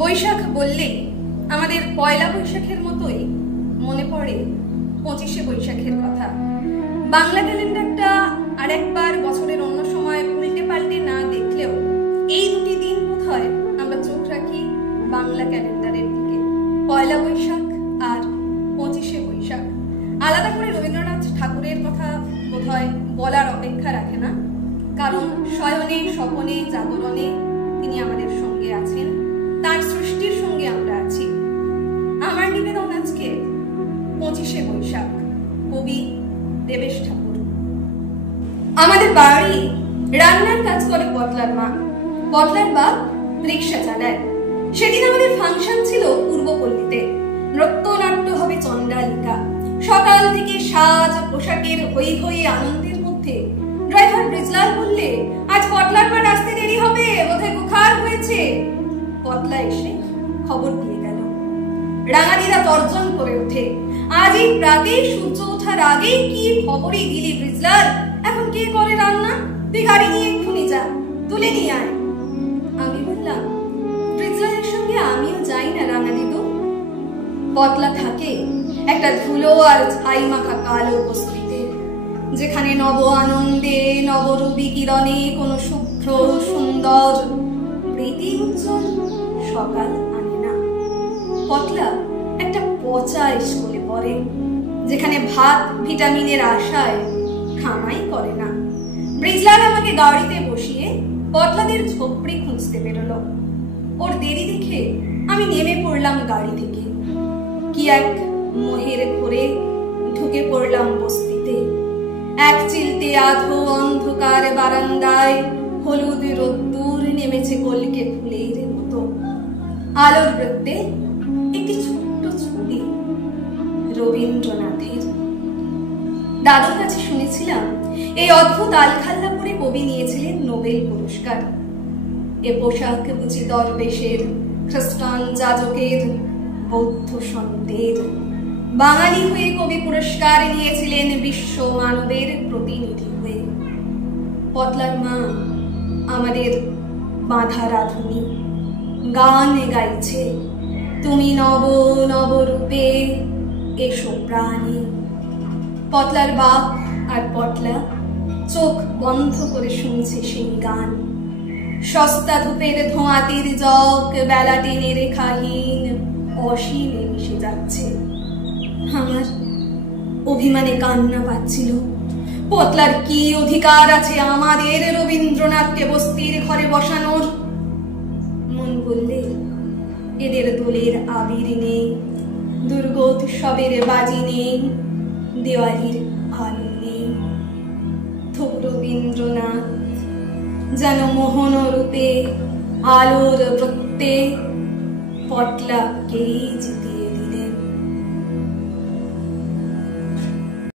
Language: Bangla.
বৈশাখ বললেই আমাদের পয়লা বৈশাখের মতোই মনে পড়ে 25শে বৈশাখের কথা। বাংলা ক্যালেন্ডারটা আরেকবার বছরের অন্য সময় উল্টে পাল্টে না দেখলেও এই দুটি দিন বোধহয় আমরা চোখ রাখি বাংলা ক্যালেন্ডারের দিকে। পয়লা বৈশাখ আর 25শে বৈশাখ আলাদা করে রবীন্দ্রনাথ ঠাকুরের কথা বোধহয় বলার অপেক্ষা রাখে না, কারণ শয়নে স্বপনে জাগরণে তিনি আমাদের সঙ্গে আছেন, তার সৃষ্টির সঙ্গে আমরা আছি। আমার নিবেদন আজকে 25শে বৈশাখ, কবি দেবেশ ঠাকুর। আমাদের বাড়ি রান্নার কাজ করে পটলার মা। পটলার বাপ রিক্সা চালায়। সেদিন আমাদের ফাংশন ছিল পূর্বপল্লীতে। নৃত্যনাট্য হবে চণ্ডালিকা। সকাল থেকে সাজ পোশাকের হই হই আনন্দের মধ্যে ড্রাইভার ব্রিজলাল বললে, আজ পটলার মার আসতে দেরি হবে, বোধহয় বুখার হয়েছে। পটলা এসে খবর দিয়ে গেল। রাঙাদিরা তর্জন করে ওঠে, আজই প্রাতে সূর্য ওঠার আগেই কি খবরই দিলি ব্রিজলাল, এখন কে করে রান্না? তুই গাড়ি নিয়ে এক্ষুনি যা, তুলে নিয়ে আয়। আমি বললাম, ব্রিজলালের সঙ্গে আমিও যাই না রাঙাদিদু। পটলা থাকে একটা ধুলো আর ছাই মাখা কালো বস্তিতে, যেখানে নব আনন্দে নবরূপী কিরণে কোনো শুভ্র সুন্দর প্রীতি উজ্জ্বল সকাল আনে না। পটলা একটা পচা স্কুলে পড়ে, যেখানে ভাত ভিটামিনের আশায় খামাই করে না। ব্রিজলাল আমাকে গাড়িতে বসিয়ে পটলাদের ঝোপড়ি খুঁজতে বেরোলো। ওর দেরি দেখে আমি নেমে পড়লাম গাড়ি থেকে। কি এক মোহের ঘোরে ঢুকে পড়লাম বস্তিতে। এক চিলতে আধো অন্ধকার বারান্দায় হলুদ রোদ্দুর নেমেছে কলকে ফুলের মতো। আলোর বৃত্তে একটি ছোট্ট ছবি রবীন্দ্রনাথের। দাদুর কাছে শুনেছিলাম এই অদ্ভুত আলখাল্লা পরে কবি নিয়েছিলেন নোবেল পুরস্কার। এ পোশাক বুঝি দরবেশের, খ্রিস্টান যাজকের, বৌদ্ধ সন্তের। বাঙালি হয়ে কবি পুরস্কার নিয়েছিলেন বিশ্ব মানবের প্রতিনিধি হয়ে। পটলার মা আমাদের বাঁধা রাধুনী গান গাইছে, তুমি নব নবরূপে এসো প্রাণে। পটলার বাপ আর পটলা চোখ বন্ধ করে শুনছে সেই গান। সস্তা ধূপের ধোঁয়াতির জগ বেলা টেনে রেখাহীন অসীমে মিশে যাচ্ছে। আমার অভিমানে কান্না পাচ্ছিল। পটলার কি অধিকার আছে আমাদের রবীন্দ্রনাথকে বস্তির ঘরে বসানোর? মন বললে, এদের দোলের আবির নেই, দুর্গোৎসবের বাজি নেই, দেওয়ালির আলো নেই। তবু রবীন্দ্রনাথ যেন মোহন রূপে আলোর বৃত্তে পটলাকেই জিতে